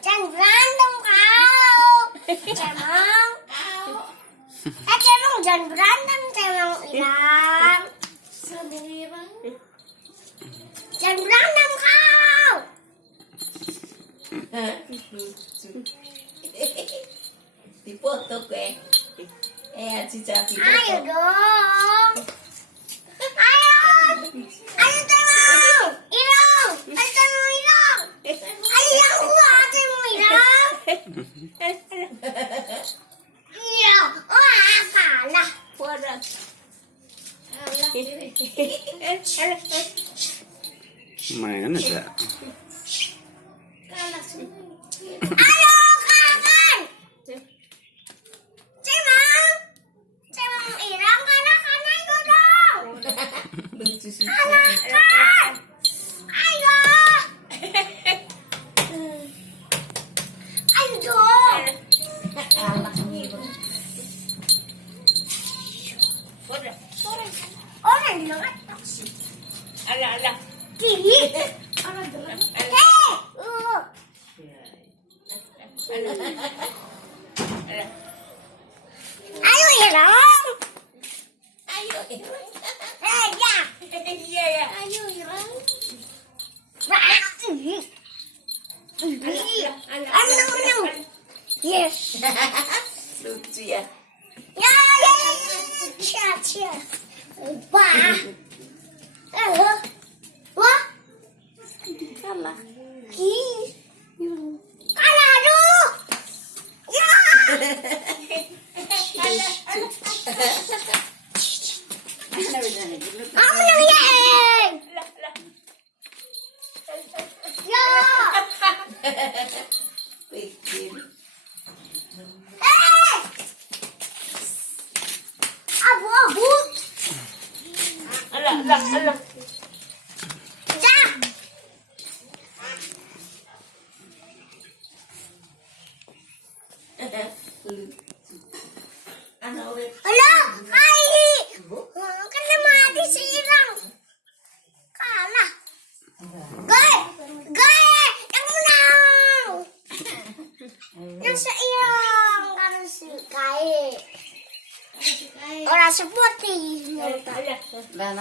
Jangan berantem kau. Cemong kau. Cemong jangan berantem cemong hilang. Jangan berantem kau. Dipoto gue. Ayo dong. Ayo. Ayo cemong. Hilang. Ayo cemong hilang. Ayo yang kuat cemong hilang. Iya. Wah kalah. Maen aja. Ayo kakan. Cemong. Cemong hilang kanan itu dong. Lucu sih. Kanan. Ayo. Ayo dong. Orang bilang atas. Ala. Kiri. Orang bilang. Ayo hilang. Ayo. Ya. Iya ya. Ayo hilang. Menang. Yes. Lucu ya. Ya. Cia. Wah. Wah. Kalah. Kalah aduh. Ya. Kamu yang yeay. Ya. Bikin. Abu. Ala. Ya. Halo, hai. Kan mati si Irang. Kalah. Gue yang menang. Yang si Irang kan si Kai. Orang seperti.